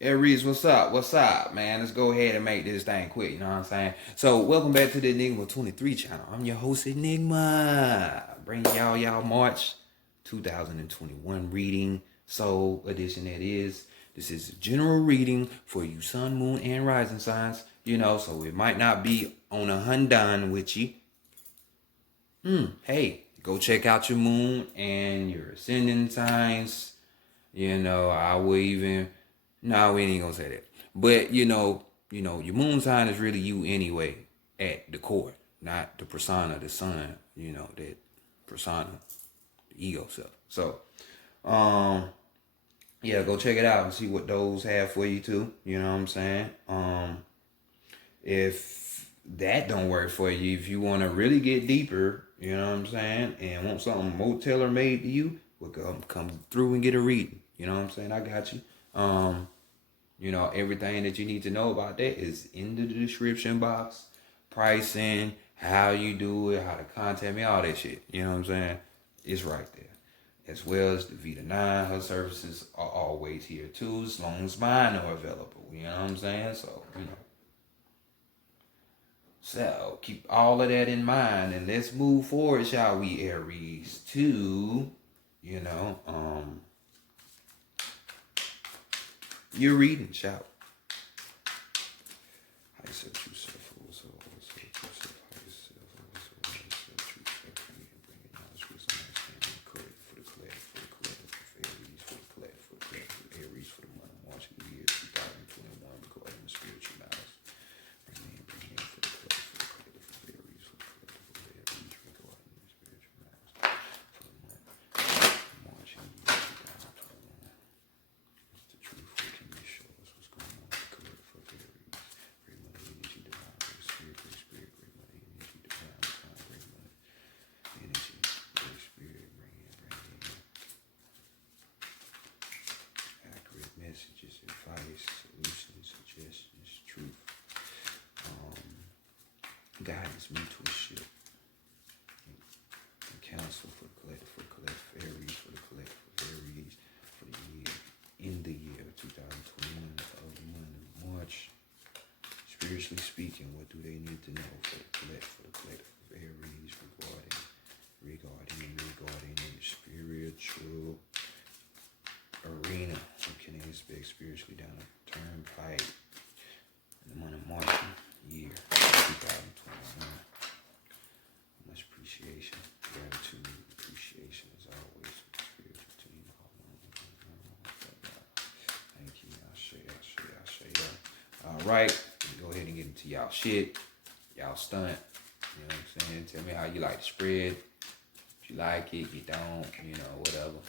Aries, what's up? What's up, man? Let's go ahead and make this thing quick, you know what I'm saying? So, welcome back to the Enigma 23 channel. I'm your host, Enigma. Bringing y'all March 2021 reading, Soul Edition that is. This is a general reading for you sun, moon, and rising signs, so it might not be on a Hyundai with you. Hey, go check out your moon and your ascending signs. I will even no, we ain't gonna say that. But your moon sign is really you anyway at the core, not the persona, the sun, that persona, the ego self. So, yeah, go check it out and see what those have for you too. You know what I'm saying? If that don't work for you, if you want to really get deeper, you know what I'm saying, and want something more tailor made to you, well, come through and get a reading. You know what I'm saying? I got you. Everything that you need to know about that is in the description box. Pricing, how you do it, how to contact me, all that shit. You know what I'm saying? It's right there. As well as the Vita 9, her services are always here too, as long as mine are available. You know what I'm saying? So keep all of that in mind and let's move forward, shall we, Aries, to, your reading, shall I said you self, also, yourself, how yourself, also, true self, bring it knowledge, wisdom, understanding, courage for the collective, for Aries, for the Aries, for the month of March of the year 2021, recording the spiritual knowledge. Bring in for the collective, for Aries, for the collective, for Aries, recording the spiritual knowledge. For the month of March of the year 2021. It's the truth. What can you show us what's going on? Correct for Aries. Great money, energy, divine, great spirit, great money, energy, divine, time, great money, energy, great spirit, bring in. Accurate messages, advice, solutions, suggestions, truth, guidance, mentorship, and counsel for the collective Aries, for the collective Aries, for the year, in the year 2021, of the month of March. Spiritually speaking, what do they need to know for the collective Aries regarding the spiritual arena? What can they expect spiritually down the turnpike in the month of March year 2021? Much appreciation, gratitude, appreciation as always. Spiritual team. Thank you. I say. All right. Go ahead and get into y'all shit. Y'all stunt. You know what I'm saying? Tell me how you like the spread. If you like it, you don't, whatever.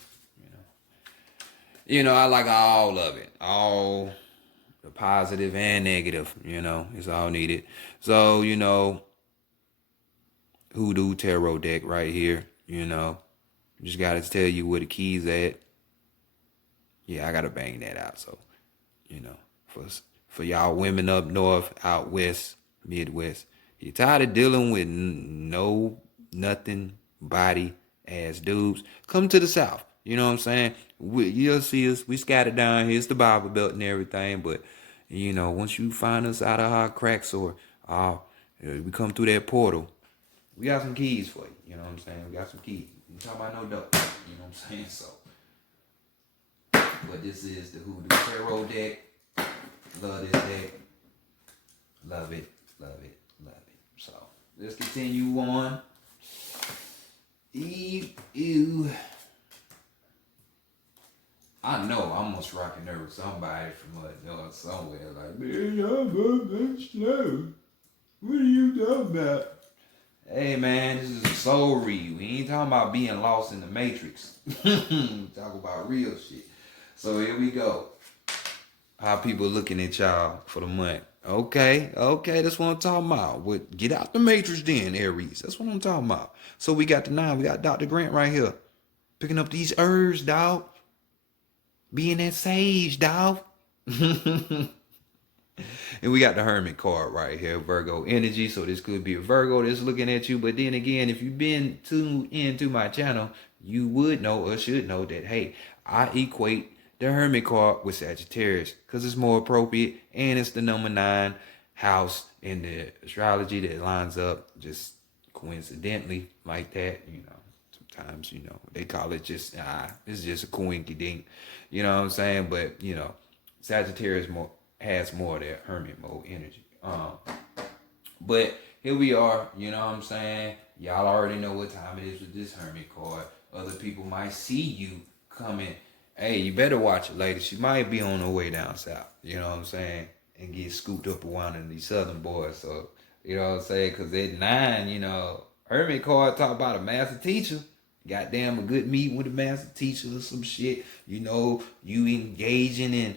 I like all of it. All the positive and negative, it's all needed. So, Hoodoo Tarot deck right here, Just gotta tell you where the keys at. Yeah, I gotta bang that out. So, for y'all women up north, out west, Midwest, you're tired of dealing with nothing body ass dudes, come to the South. You know what I'm saying? You'll see us. We scattered down here. It's the Bible Belt and everything. But, once you find us out of our cracks or we come through that portal, we got some keys for you. You know what I'm saying? We got some keys. You talking about no dope. You know what I'm saying? So, but this is the Hoodoo Tarot deck. Love this deck. Love it. So, let's continue on. Ew. I know I must rock a nerve with somebody from up north somewhere. Like, man, y'all both slow. What are you talking about? Hey, man, this is a soul read. We ain't talking about being lost in the Matrix. We talk about real shit. So here we go. How people looking at y'all for the month. Okay, that's what I'm talking about. Get out the Matrix then, Aries. That's what I'm talking about. So we got the 9. We got Dr. Grant right here. Picking up these herbs, dog. Being that sage, dog. And we got the Hermit card right here, Virgo energy. So this could be a Virgo that's looking at you. But then again, if you've been tuned into my channel, you would know or should know that, hey, I equate the Hermit card with Sagittarius because it's more appropriate and it's the number 9 house in the astrology that lines up just coincidentally like that. Sometimes, they call it just, it's just a coinky dink. You know what I'm saying? But, Sagittarius has more of that hermit mode energy. But here we are, you know what I'm saying? Y'all already know what time it is with this hermit card. Other people might see you coming. Hey, you better watch it later. She might be on her way down south, you know what I'm saying? And get scooped up with one of these southern boys. So, you know what I'm saying? Because at 9, hermit card talk about a master teacher. Goddamn, a good meeting with a master teacher or some shit. You engaging in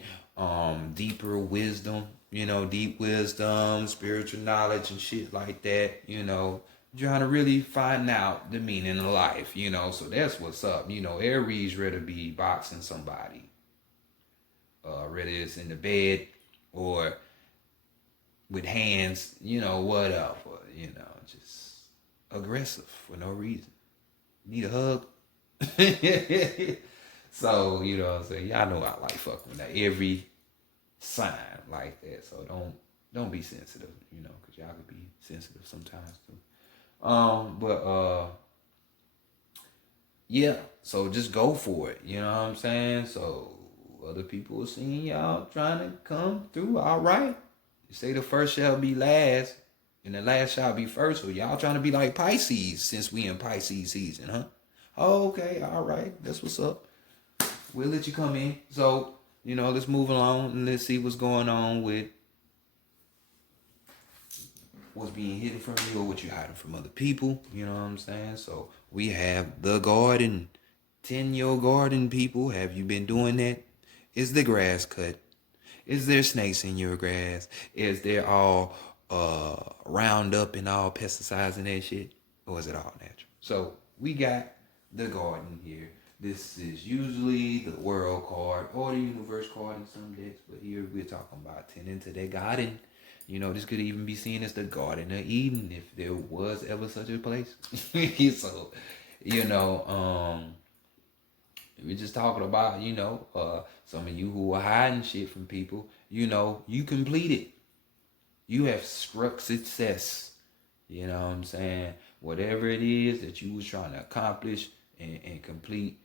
deeper wisdom, deep wisdom, spiritual knowledge and shit like that, trying to really find out the meaning of life, so that's what's up. Aries rather be boxing somebody, whether it's in the bed or with hands, whatever, just aggressive for no reason. Need a hug. So, what I'm saying? Y'all know I like fucking with that. Every sign like that. So don't be sensitive, because y'all could be sensitive sometimes too. Yeah, so just go for it, you know what I'm saying? So other people are seeing y'all trying to come through, all right. You say the first shall be last, and the last shall be first. So y'all trying to be like Pisces since we in Pisces season, huh? Oh, okay, all right, that's what's up. We'll let you come in. So, let's move along and let's see what's going on with what's being hidden from you or what you're hiding from other people. You know what I'm saying? So we have the garden. Tend your garden, people. Have you been doing that? Is the grass cut? Is there snakes in your grass? Is there all Roundup and all pesticides and that shit? Or is it all natural? So we got the garden here. This is usually the world card or the universe card in some decks, but here we're talking about tending to that garden. This could even be seen as the Garden of Eden if there was ever such a place. So, we're just talking about, some of you who are hiding shit from people, you completed. You have struck success. You know what I'm saying? Whatever it is that you was trying to accomplish and complete,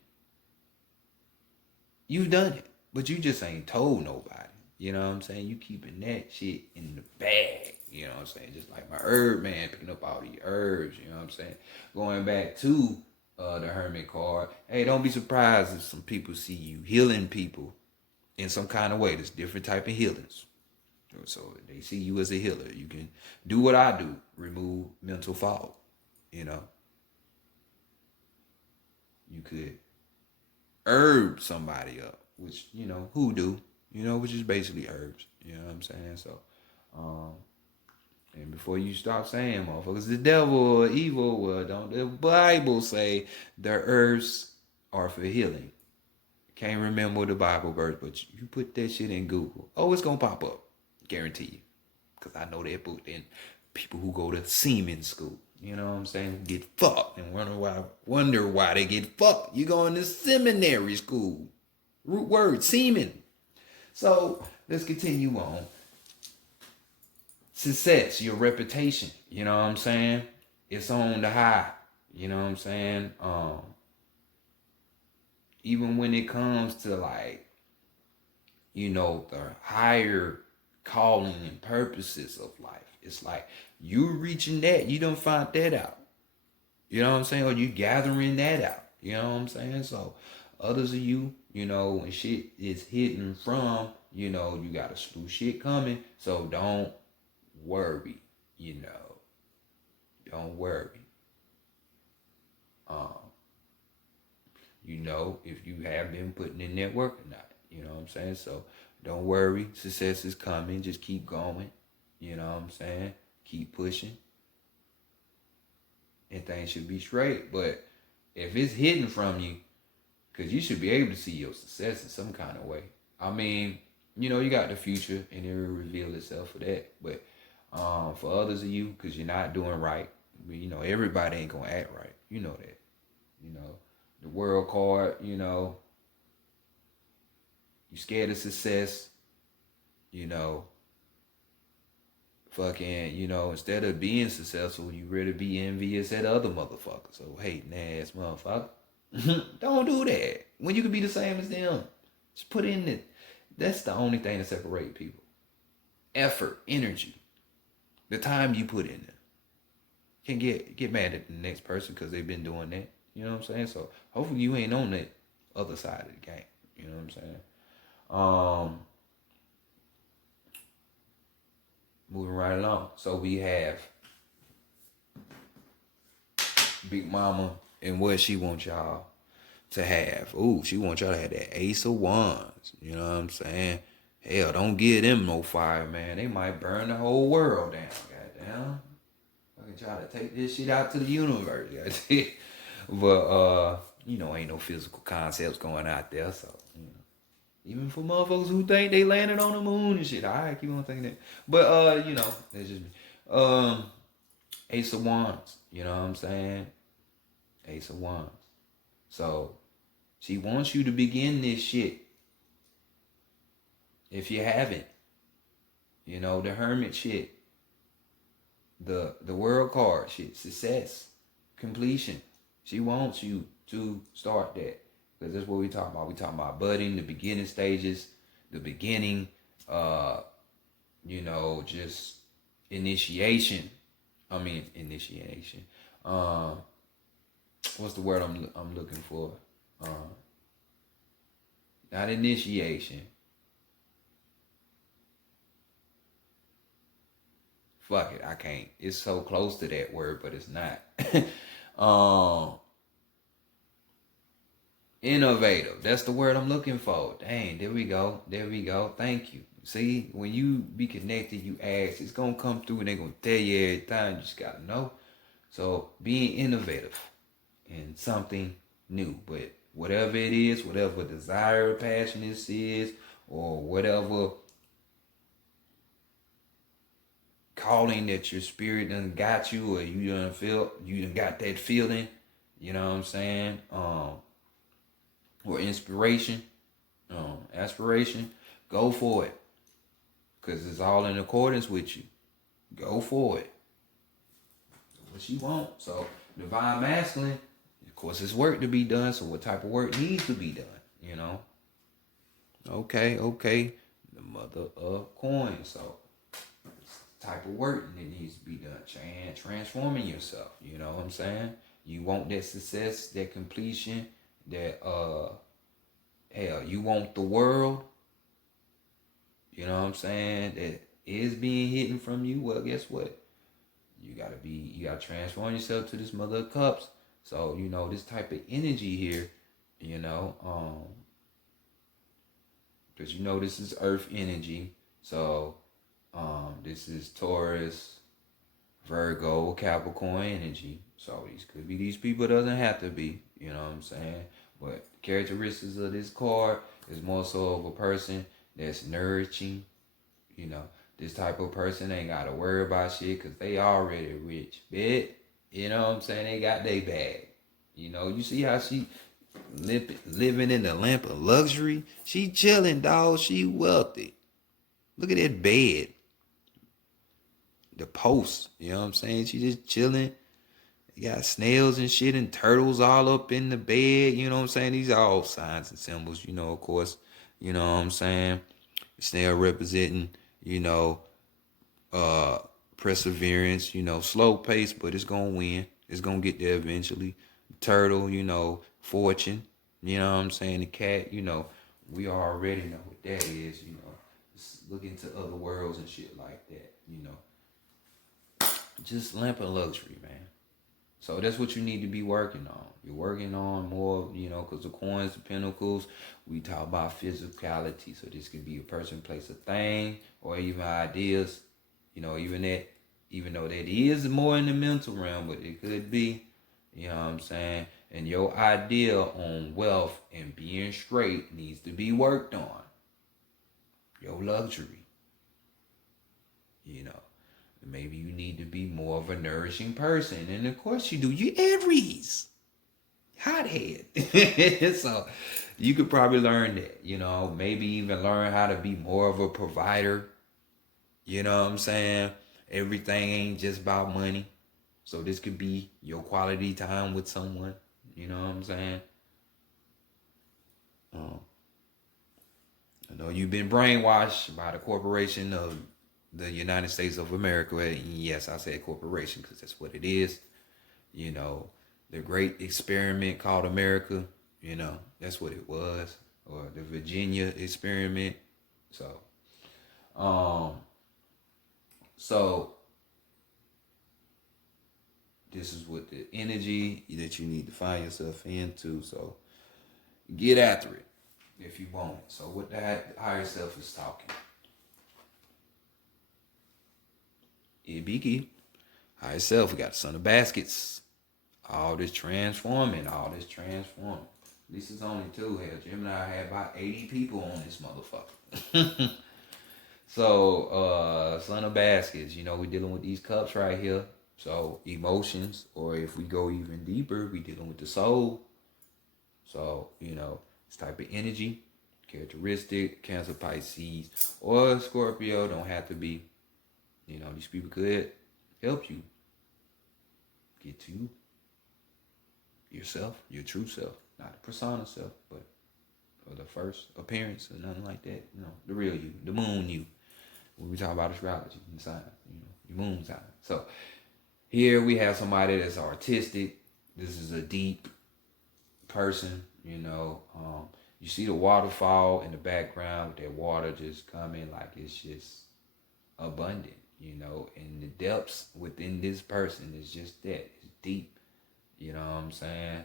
you've done it. But you just ain't told nobody. You know what I'm saying? You keeping that shit in the bag. You know what I'm saying? Just like my herb man picking up all these herbs. You know what I'm saying? Going back to the hermit card. Hey, don't be surprised if some people see you healing people in some kind of way. There's different type of healings. So they see you as a healer. You can do what I do. Remove mental fog. You could herb somebody up, which, hoodoo. Which is basically herbs. You know what I'm saying? So, and before you stop saying, motherfuckers, the devil or evil, well, don't the Bible say the herbs are for healing? Can't remember the Bible verse, but you put that shit in Google. Oh, it's gonna pop up. Guarantee you. Because I know that book. And people who go to semen school, you know what I'm saying, get fucked and wonder why they get fucked. You going to seminary school. Root word, semen. So let's continue on. Success, your reputation, you know what I'm saying? It's on the high, you know what I'm saying? Even when it comes to the higher calling and purposes of life, it's like you reaching that, you done find that out. You know what I'm saying? Or you gathering that out. You know what I'm saying? So others of you, when shit is hidden from, you got a slew shit coming. So don't worry, Don't worry. If you have been putting in that work or not. You know what I'm saying? So don't worry. Success is coming. Just keep going. You know what I'm saying? Keep pushing. And things should be straight. But if it's hidden from you, because you should be able to see your success in some kind of way. I mean, you got the future and it will reveal itself for that. But for others of you, because you're not doing right, everybody ain't going to act right. You know that. The world card, You scared of success, you know, fucking, you know, instead of being successful, you rather be envious at other motherfuckers. So hating ass motherfucker. Don't do that. When you can be the same as them. Just put in it. That's the only thing that separates people. Effort, energy, the time you put in there. Can get mad at the next person because they've been doing that. You know what I'm saying? So hopefully you ain't on that other side of the game. You know what I'm saying? Moving right along. So we have Big Mama and what she wants y'all to have. Ooh, she wants y'all to have that Ace of Wands. You know what I'm saying? Hell, don't give them no fire, man. They might burn the whole world down. Goddamn. Fucking try to take this shit out to the universe. But you know, ain't no physical concepts going out there, so you know. Even for motherfuckers who think they landed on the moon and shit. I keep on thinking that. But you know, that's just me. Ace of Wands, you know what I'm saying? Ace of Wands. So she wants you to begin this shit. If you haven't, you know, the Hermit shit, the World card shit, success, completion. She wants you to start that. Because that's what we talking about. We talking about budding, the beginning stages, the beginning, you know, just initiation. Initiation. What's the word I'm looking for? Not initiation. Fuck it, I can't. It's so close to that word, but it's not. Innovative. That's the word I'm looking for. Dang, there we go. There we go. Thank you. See, when you be connected, you ask, it's gonna come through and they're gonna tell you every time. You just gotta know. So being innovative in something new, but whatever it is, whatever desire or passion this is, or whatever calling that your spirit done got you, or you done got that feeling, you know what I'm saying? Or inspiration, aspiration, go for it. Because it's all in accordance with you. Go for it. What you want. So, divine masculine, of course, it's work to be done. So, what type of work needs to be done? You know? Okay. The mother of coins. So, type of work that needs to be done. Transforming yourself. You know what I'm saying? You want that success, that completion, that hell, you want the world, you know what I'm saying, that is being hidden from you. Well, guess what? You gotta transform yourself to this mother of cups. So, you know, this type of energy here, you know, because you know this is earth energy. So this is Taurus, Virgo, Capricorn energy. So these could be these people, doesn't have to be, you know what I'm saying? But characteristics of this card is more so of a person that's nourishing. You know, this type of person ain't got to worry about shit because they already rich. Bet, you know what I'm saying? They got their bag. You know, you see how she living in the lamp of luxury? She chilling, dog. She wealthy. Look at that bed. The post, you know what I'm saying? She just chilling. You got snails and shit and turtles all up in the bed. You know what I'm saying? These are all signs and symbols, you know, of course. You know what I'm saying? Snail representing, you know, perseverance, you know, slow pace, but it's going to win. It's going to get there eventually. Turtle, you know, fortune. You know what I'm saying? The cat, you know, we already know what that is, you know. Just look into other worlds and shit like that, you know. Just lamp of luxury, man. So that's what you need to be working on. You're working on more, you know, because the coins, the pentacles, we talk about physicality. So this could be a person, place, a thing, or even ideas. You know, even though that is more in the mental realm, but it could be, you know what I'm saying? And your idea on wealth and being straight needs to be worked on. Your luxury, you know. Maybe you need to be more of a nourishing person. And of course you do. You Aries. hothead. So you could probably learn that, you know, maybe even learn how to be more of a provider. You know what I'm saying? Everything ain't just about money. So this could be your quality time with someone. You know what I'm saying? Um, I know you've been brainwashed by the corporation of the United States of America. And yes, I said corporation because that's what it is. You know, the great experiment called America, you know, that's what it was. Or the Virginia experiment. So, um, so this is what the energy that you need to find yourself into. So get after it if you want it. So what the higher self is talking. It be key. Higher self, we got the Son of Baskets. All this transforming. At least it's only two. Hell, Gemini had about 80 people on this motherfucker. So, Son of Baskets, you know, we're dealing with these cups right here. So, emotions, or if we go even deeper, we dealing with the soul. So, you know, this type of energy, characteristic, Cancer, Pisces, or Scorpio, don't have to be. You know, these people could help you get to yourself, your true self, not the persona self, but or the first appearance or nothing like that. You know, the real you, the moon you. When we talk about astrology and signs, you know, your moon sign. So here we have somebody that's artistic. This is a deep person, you know. You see the waterfall in the background, that water just coming like it's just abundant, you know, and the depths within this person is just that. It's deep. You know what I'm saying?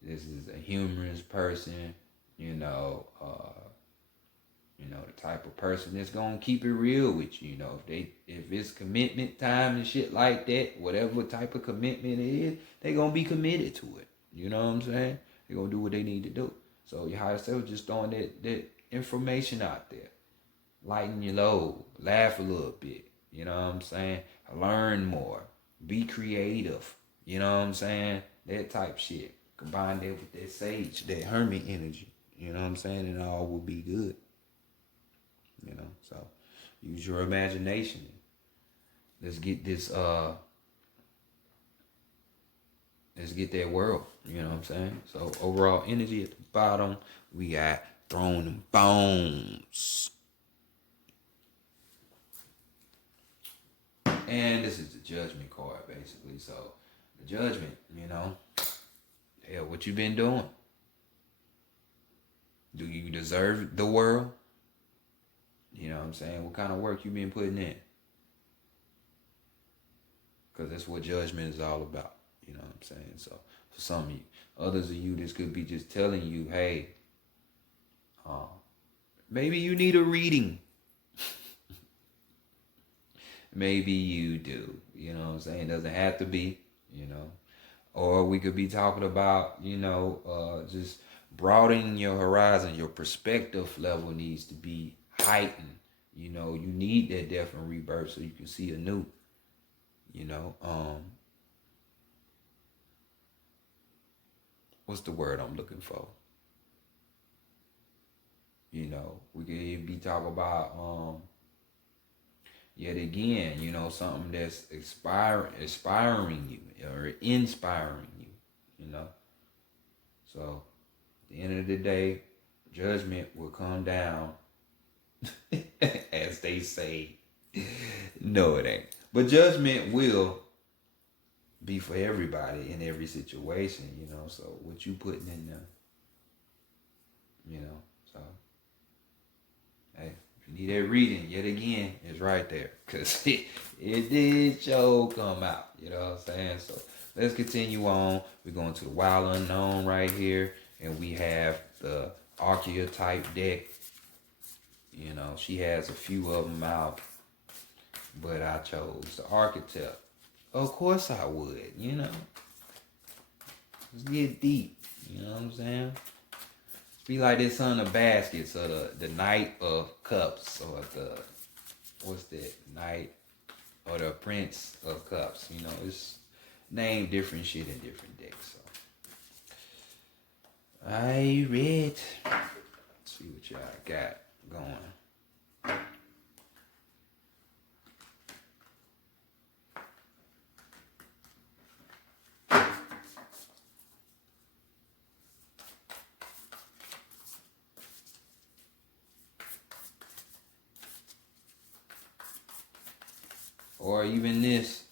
This is a humorous person, you know, the type of person that's gonna keep it real with you. You know, if it's commitment time and shit like that, whatever type of commitment it is, they gonna be committed to it. You know what I'm saying? They gonna do what they need to do. So your higher self just throwing that information out there. Lighten your load, laugh a little bit. You know what I'm saying? Learn more, be creative. You know what I'm saying? That type shit. Combine that with that sage, that hermit energy. You know what I'm saying? And all will be good. You know, so use your imagination. Let's get this let's get that world. You know what I'm saying? So overall energy at the bottom, we got throwing them bones. And this is the judgment card, basically. So the judgment, you know, hell, what you been doing? Do you deserve the world? You know what I'm saying? What kind of work you been putting in? Because that's what judgment is all about. You know what I'm saying? So for some of you, others of you, this could be just telling you, hey, maybe you need a reading. Maybe you do. You know what I'm saying? It doesn't have to be, you know. Or we could be talking about, you know, just broadening your horizon. Your perspective level needs to be heightened. You know, you need that death and rebirth so you can see anew. You know, what's the word I'm looking for? You know, we could be talking about yet again, you know, something that's inspiring you or inspiring you, you know. So at the end of the day, judgment will come down, as they say. No, it ain't. But judgment will be for everybody in every situation, you know. So what you putting in there, you know. So hey, if you need that reading, yet again, it's right there. Because it did show come out, you know what I'm saying? So let's continue on. We're going to the Wild Unknown right here. And we have the archetype deck. You know, she has a few of them out. But I chose the archetype. Of course I would, you know. Let's get deep, you know what I'm saying? Be like this Son of Baskets or the Knight of Cups or the, what's that, Knight or the Prince of Cups. You know, it's named different shit in different decks. So Aries. Let's see what y'all got going. Or even this,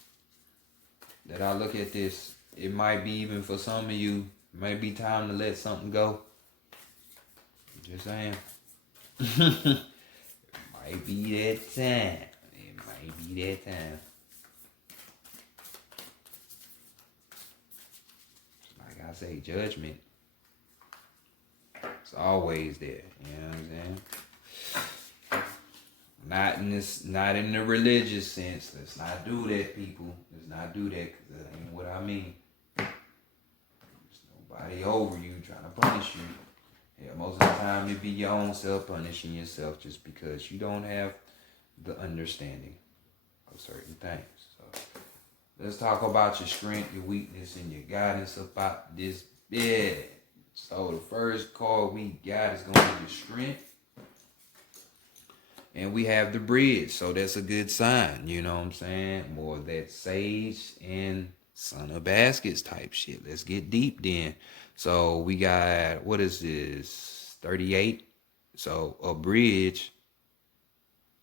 that I look at this, it might be even for some of you, it might be time to let something go. Just saying. Might be that time. It might be that time. Like I say, judgment. It's always there. You know what I'm saying? Not in the religious sense. Let's not do that, people. Let's not do that, because that ain't what I mean. There's nobody over you trying to punish you. Yeah, most of the time it be your own self punishing yourself just because you don't have the understanding of certain things. So let's talk about your strength, your weakness, and your guidance about this bed. So the first card we got is going to be your strength. And we have the bridge, so that's a good sign, you know what I'm saying? More of that sage and son of baskets type shit. Let's get deep then. So we got, what is this, 38? So a bridge,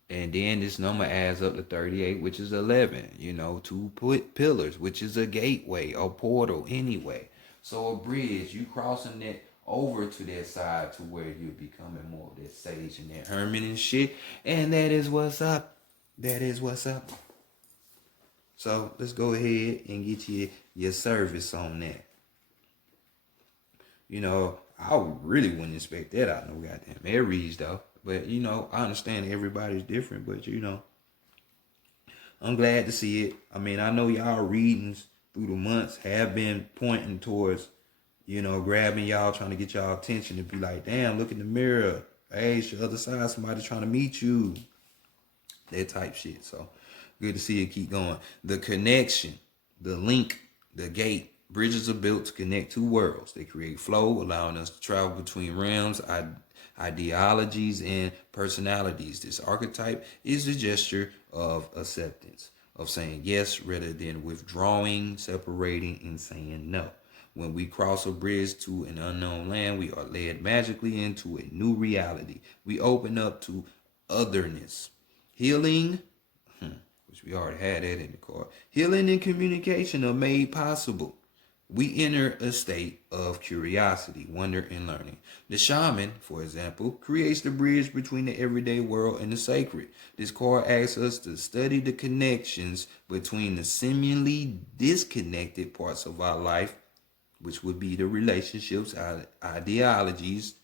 and then this number adds up to 38, which is 11. You know, 2 pillars, which is a gateway, a portal anyway. So a bridge, you crossing that over to that side to where you're becoming more of that sage and that hermit and shit. And that is what's up. That is what's up. So let's go ahead and get your service on that. You know, I really wouldn't expect that out of no goddamn Aries though. But you know, I understand everybody's different, but you know, I'm glad to see it. I mean, I know y'all readings through the months have been pointing towards, you know, grabbing y'all, trying to get y'all attention and be like, damn, look in the mirror. Hey, it's your other side, somebody trying to meet you. That type shit. So good to see it keep going. The connection, the link, the gate. Bridges are built to connect two worlds. They create flow, allowing us to travel between realms, ideologies, and personalities. This archetype is a gesture of acceptance, of saying yes rather than withdrawing, separating, and saying no. When we cross a bridge to an unknown land, we are led magically into a new reality. We open up to otherness. Healing, which we already had that in the card. Healing and communication are made possible. We enter a state of curiosity, wonder, and learning. The shaman, for example, creates the bridge between the everyday world and the sacred. This card asks us to study the connections between the seemingly disconnected parts of our life, which would be the relationships, ideologies,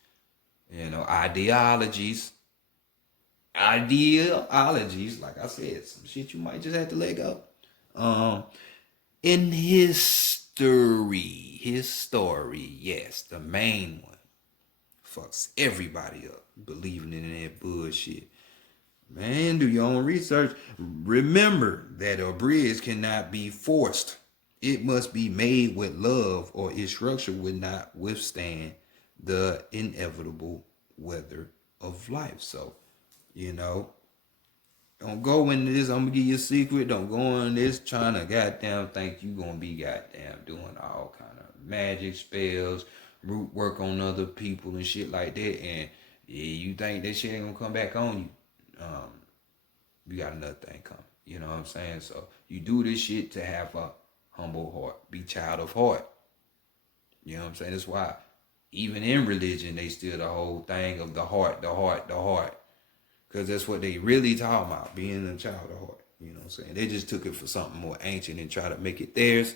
like I said, some shit you might just have to let go. In his story, yes, the main one fucks everybody up believing in that bullshit. Man, do your own research. Remember that a bridge cannot be forced. It must be made with love, or its structure would not withstand the inevitable weather of life. So, you know, don't go into this, I'm gonna give you a secret. Don't go in this trying to goddamn think you gonna be goddamn doing all kind of magic spells, root work on other people and shit like that. And yeah, you think that shit ain't gonna come back on you. You got another thing coming. You know what I'm saying? So you do this shit to have a humble heart. Be child of heart. You know what I'm saying? That's why even in religion, they still the whole thing of the heart. Because that's what they really talking about, being a child of heart. You know what I'm saying? They just took it for something more ancient and try to make it theirs.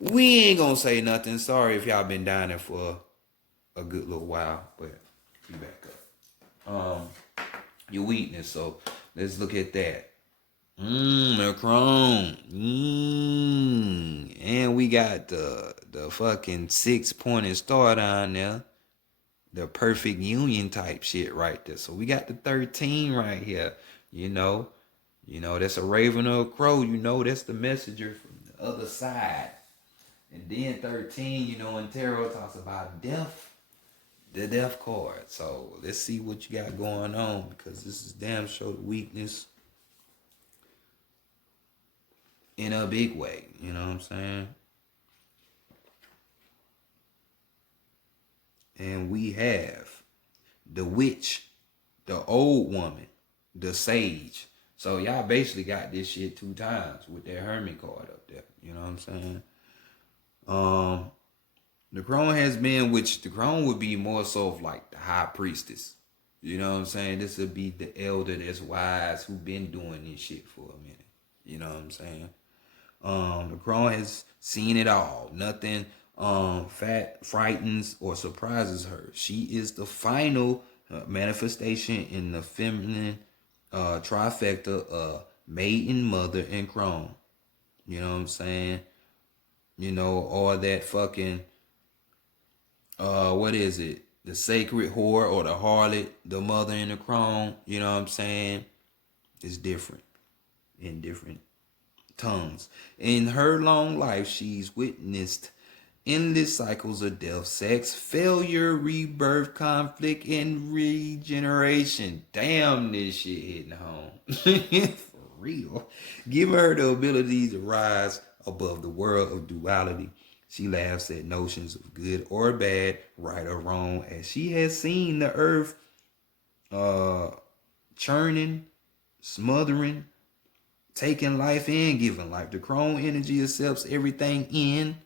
We ain't gonna say nothing. Sorry if y'all been down there for a good little while, but be back up. Your weakness, so let's look at that. The chrome. And we got the fucking 6-pointed star down there. The perfect union type shit right there. So we got the 13 right here. You know, that's a raven or a crow. You know, that's the messenger from the other side. And then 13, you know, in tarot talks about death. the death card. So let's see what you got going on, because this is damn sure the weakness in a big way. You know what I'm saying? And we have the witch, the old woman, the sage. So y'all basically got this shit 2 times with that Hermit card up there. You know what I'm saying? The crone has been, which the crone would be more so of like the high priestess. You know what I'm saying? This would be the elder that's wise, who been doing this shit for a minute. You know what I'm saying? The crone has seen it all. Nothing frightens or surprises her. She is the final manifestation in the feminine trifecta of maiden, mother, and crone. You know what I'm saying? You know, all that fucking what is it? The sacred whore or the harlot, the mother and the crone, you know what I'm saying? It's different in different tongues. In her long life, she's witnessed endless cycles of death, sex, failure, rebirth, conflict, and regeneration. Damn, this shit hitting home. For real. Giving her the ability to rise above the world of duality. She laughs at notions of good or bad, right or wrong, as she has seen the earth churning, smothering, taking life and giving life. The crone energy accepts everything in,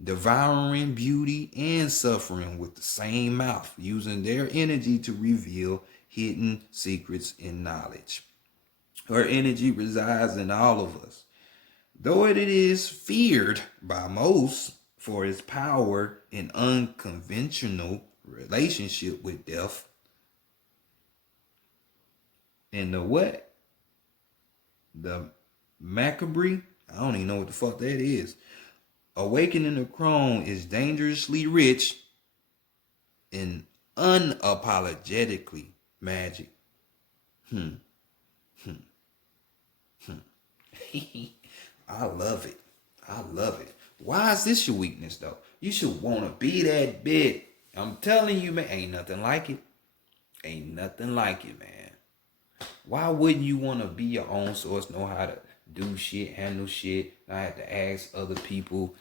devouring beauty and suffering with the same mouth, using their energy to reveal hidden secrets and knowledge. Her energy resides in all of us, though it is feared by most for its power and unconventional relationship with death. And the what? The macabre? I don't even know what the fuck that is. Awakening the crone is dangerously rich and unapologetically magic. I love it. I love it. Why is this your weakness though? You should want to be that big. I'm telling you, man, ain't nothing like it. Ain't nothing like it, man. Why wouldn't you want to be your own source, know how to do shit, handle shit, not have to ask other people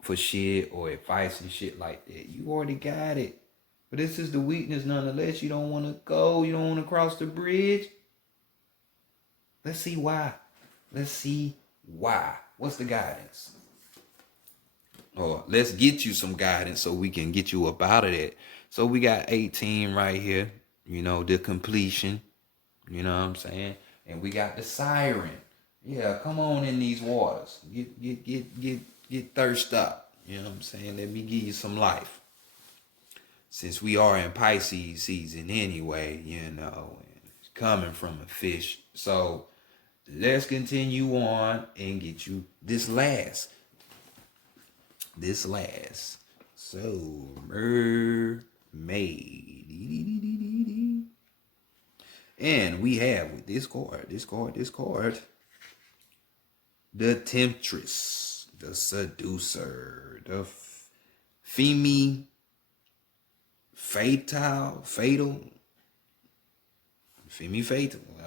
for shit or advice and shit like that? You already got it. But this is the weakness nonetheless. You don't want to go. You don't want to cross the bridge. Let's see why. Let's see why. What's the guidance? Or let's get you some guidance so we can get you up out of that. So we got 18 right here. You know, the completion. You know what I'm saying? And we got the siren. Yeah, come on in these waters. Get thirst up. You know what I'm saying? Let me give you some life. Since we are in Pisces season anyway, you know, it's coming from a fish. So let's continue on and get you this last. So, mermaid. And we have with this card, the temptress, the seducer, the femme fatal.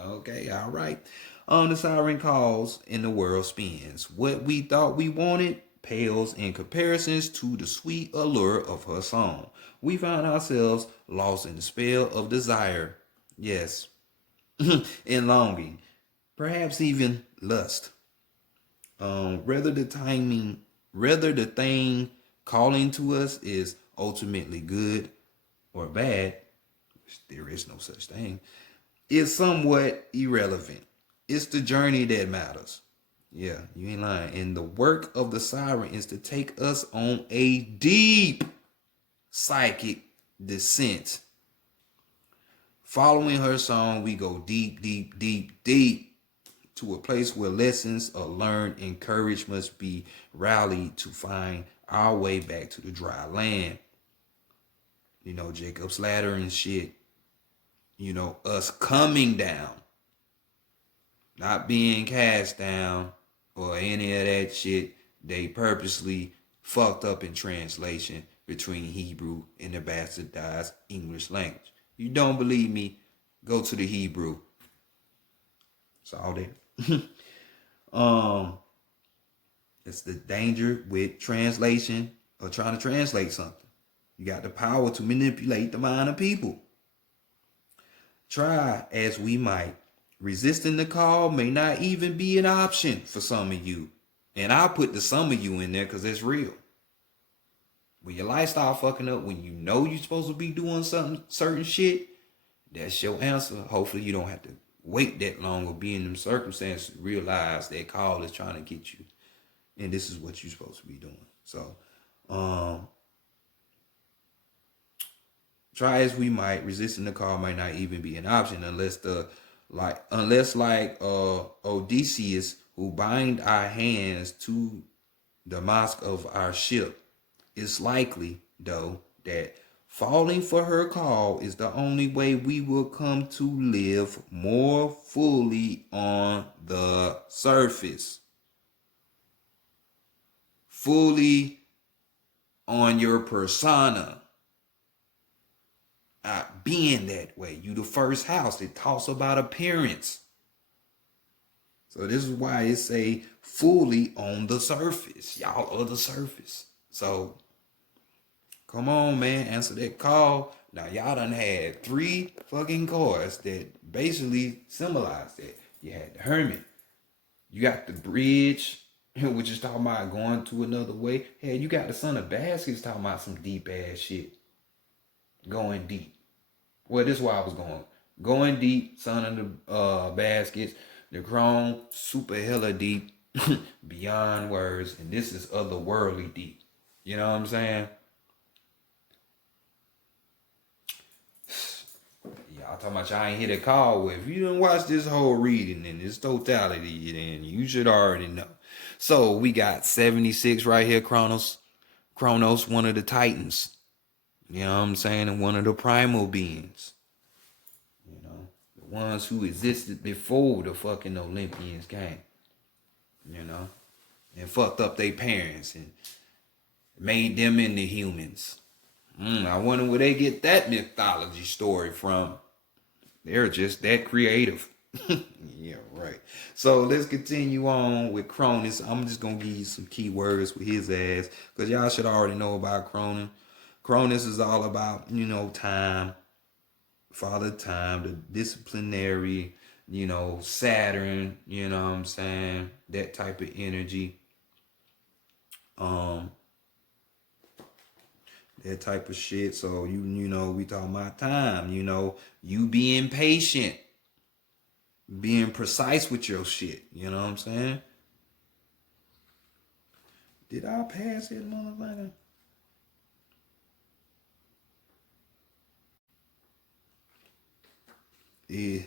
Okay, all right. The siren calls and the world spins. What we thought we wanted pales in comparisons to the sweet allure of her song. We found ourselves lost in the spell of desire. Yes. And longing. Perhaps even lust. Rather the thing calling to us is ultimately good or bad, which there is no such thing, is somewhat irrelevant. It's the journey that matters. Yeah, you ain't lying. And the work of the siren is to take us on a deep psychic descent. Following her song, we go deep to a place where lessons are learned and courage must be rallied to find our way back to the dry land. You know, Jacob's ladder and shit. You know, us coming down, not being cast down or any of that shit they purposely fucked up in translation between Hebrew and the bastardized English language. You don't believe me? Go to the Hebrew. It's all there. It's the danger with translation or trying to translate something. You got the power to manipulate the mind of people. Try as we might, resisting the call may not even be an option for some of you. And I'll put the some of you in there because it's real. When your lifestyle fucking up, when you know you're supposed to be doing something, certain shit, that's your answer. Hopefully you don't have to wait that long or be in them circumstances to realize that call is trying to get you. And this is what you're supposed to be doing. So, try as we might, resisting the call might not even be an option unless Odysseus, who bind our hands to the mast of our ship. It's likely, though, that falling for her call is the only way we will come to live more fully on the surface. Fully on your persona. Being that way. You the first house. It talks about appearance. So this is why it say fully on the surface. Y'all are the surface. So come on, man. Answer that call. Now, y'all done had 3 fucking cards that basically symbolize that. You had the Hermit. You got the Bridge, which is talking about going to another way. Hey, you got the Son of Baskets talking about some deep ass shit. Going deep. Well, this is where I was going. Going deep, Son of the Baskets. The Chrome, super hella deep. Beyond words. And this is otherworldly deep. You know what I'm saying? Y'all talking about y'all ain't hit a call with. If you didn't watch this whole reading in its totality, then you should already know. So we got 76 right here, Kronos, one of the Titans. You know what I'm saying? And one of the primal beings. You know, the ones who existed before the fucking Olympians came. You know, and fucked up their parents and made them into humans. I wonder where they get that mythology story from. They're just that creative. Yeah, right. So let's continue on with Cronus. I'm just going to give you some keywords with his ass because y'all should already know about Cronus. Cronus is all about, you know, time, Father Time, the disciplinary, you know, Saturn, you know what I'm saying? That type of energy. That type of shit. So, you know, we talking about time, you know, you being patient, being precise with your shit. You know what I'm saying? Did I pass it, motherfucker? Yeah.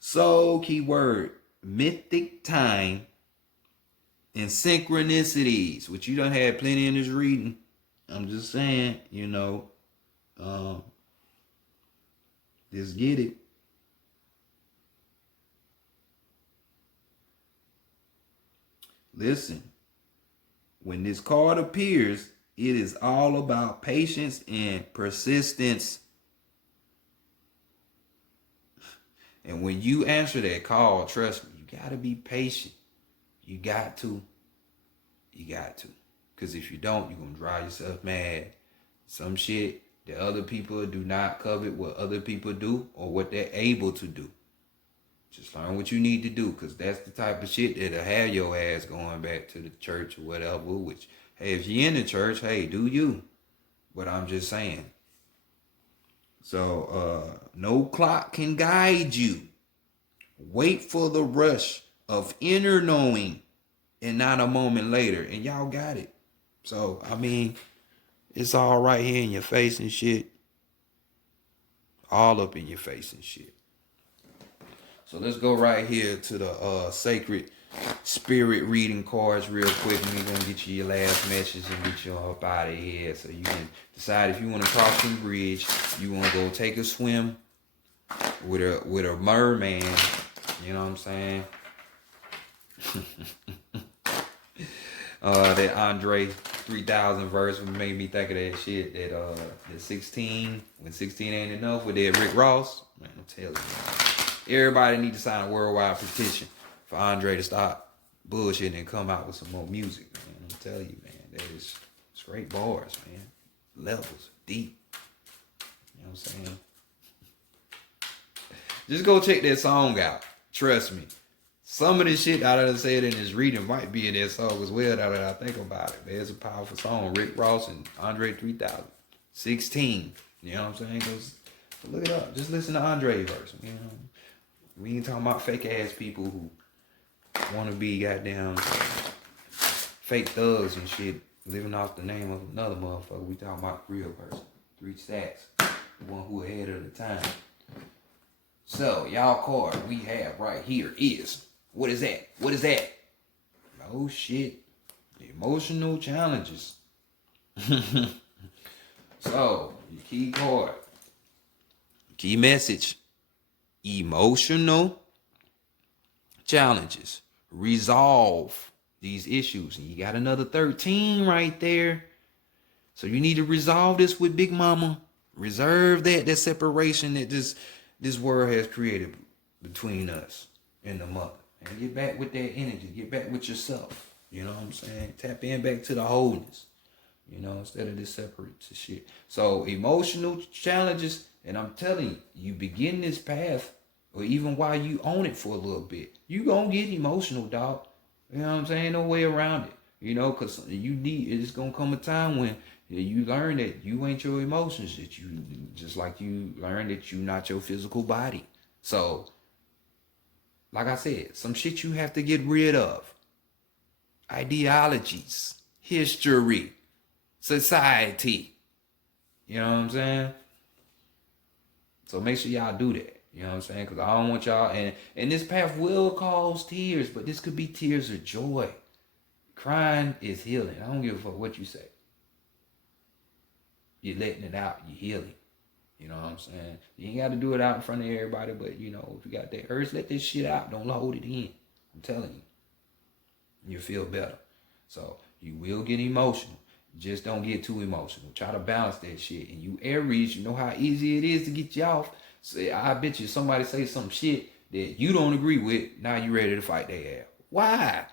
So, keyword, mythic time and synchronicities, which you done had plenty in this reading. I'm just saying, you know, just get it. Listen, when this card appears, it is all about patience and persistence. And when you answer that call, trust me, you got to be patient. You got to. You got to. Because if you don't, you're going to drive yourself mad. Some shit that other people do not covet what other people do or what they're able to do. Just learn what you need to do, because that's the type of shit that'll have your ass going back to the church or whatever. Which, hey, if you're in the church, hey, do you. But I'm just saying. So, no clock can guide you. Wait for the rush of inner knowing and not a moment later. And y'all got it. So, I mean, it's all right here in your face and shit. All up in your face and shit. So let's go right here to the sacred spirit reading cards real quick. And we're going to get you your last message and get you up out of here. So you can decide if you want to cross the bridge. You want to go take a swim with a merman. You know what I'm saying? That Andre 3000 verse made me think of that shit. That 16 when 16 ain't enough with that Rick Ross. Man, I'm telling you, man. Everybody need to sign a worldwide petition for Andre to stop bullshitting and come out with some more music. Man, I'm telling you, man, that is straight bars, man. Levels deep. You know what I'm saying? Just go check that song out. Trust me. Some of the shit I done said in this reading might be in that song as well now that I think about it. Man, it's a powerful song. Rick Ross and Andre 3000. 16. You know what I'm saying? Go look it up. Just listen to Andre verse. You know? We ain't talking about fake ass people who want to be goddamn fake thugs and shit living off the name of another motherfucker. We talking about real person. 3 Stacks. The one who ahead of the time. So, y'all card we have right here is, what is that? What is that? Oh shit. Emotional challenges. So, your key card. Key message. Emotional challenges. Resolve these issues. And you got another 13 right there. So you need to resolve this with Big Mama. Reserve that separation that this world has created between us and the mother. And get back with that energy. Get back with yourself. You know what I'm saying? Tap in back to the wholeness. You know, instead of this separate shit. So emotional challenges, and I'm telling you, you begin this path, or even while you own it for a little bit, you gonna get emotional, dog. You know what I'm saying? No way around it. You know, cause it's gonna come a time when you learn that you ain't your emotions, that you, just like you learn that you not your physical body. So, like I said, some shit you have to get rid of. Ideologies, history, society. You know what I'm saying? So make sure y'all do that. You know what I'm saying? Because I don't want y'all, and this path will cause tears, but this could be tears of joy. Crying is healing. I don't give a fuck what you say. You're letting it out. You're healing. You know what I'm saying? You ain't got to do it out in front of everybody, but, you know, if you got that urge, let this shit out. Don't hold it in. I'm telling you. You'll feel better. So, you will get emotional. Just don't get too emotional. Try to balance that shit. And you Aries, you know how easy it is to get you off. Say, I bet you somebody say some shit that you don't agree with. Now you ready to fight their ass. Why?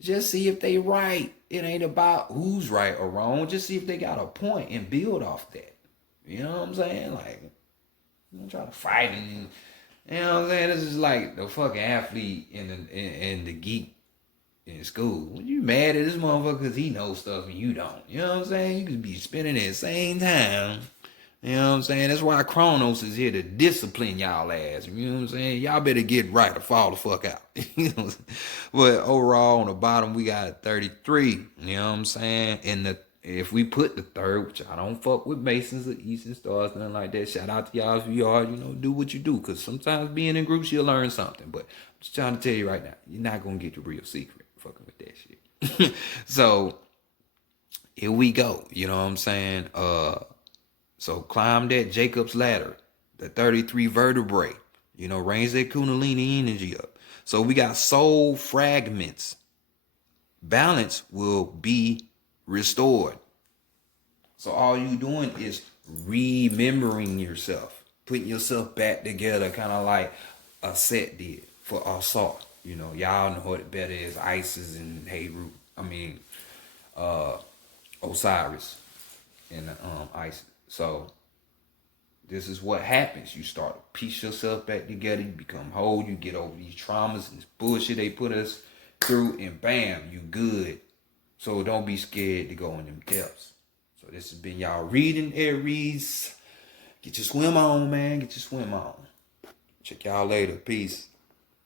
Just see if they right. It ain't about who's right or wrong. Just see if they got a point and build off that. You know what I'm saying? Like, you don't try to fight and, you know what I'm saying? This is like the fucking athlete and the geek in school. When you mad at this motherfucker because he knows stuff and you don't. You know what I'm saying? You could be spending that same time. You know what I'm saying? That's why Kronos is here to discipline y'all ass. You know what I'm saying? Y'all better get right or fall the fuck out. You know what I'm saying? But overall, on the bottom, we got a 33. You know what I'm saying? And if we put the third, which I don't fuck with Masons or Eastern Stars, nothing like that. Shout out to y'all if you are, you know, do what you do. Because sometimes being in groups, you'll learn something. But I'm just trying to tell you right now, you're not going to get the real secret fucking with that shit. So, here we go. You know what I'm saying? So climb that Jacob's ladder, the 33 vertebrae, you know, raise that Kundalini energy up. So we got soul fragments. Balance will be restored. So all you doing is remembering yourself, putting yourself back together, kind of like a set did for Assault. You know, y'all know what it better is, Isis and Osiris and Isis. So this is what happens. You start to piece yourself back together. You become whole. You get over these traumas and this bullshit they put us through, and bam, you good. So don't be scared to go in them depths. So this has been y'all reading, Aries. Get your swim on, man. Get your swim on. Check y'all later. Peace.